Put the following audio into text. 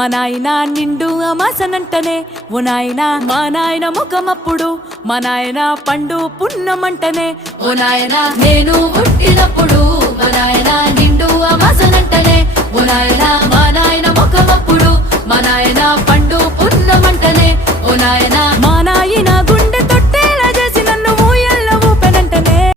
మా నాయన నిండు అమాసనంటనే ఓ నాయన మా నాయన ముఖమప్పుడు మా నాయన పండు పున్నమంటనే ఓ నాయన నేను పుట్టినప్పుడు మా నాయన నిండు అమాసనంటనే ఓ నాయన మా నాయన ముఖమప్పుడు మా నాయన పండు పున్నమంటనే ఓ నాయన మా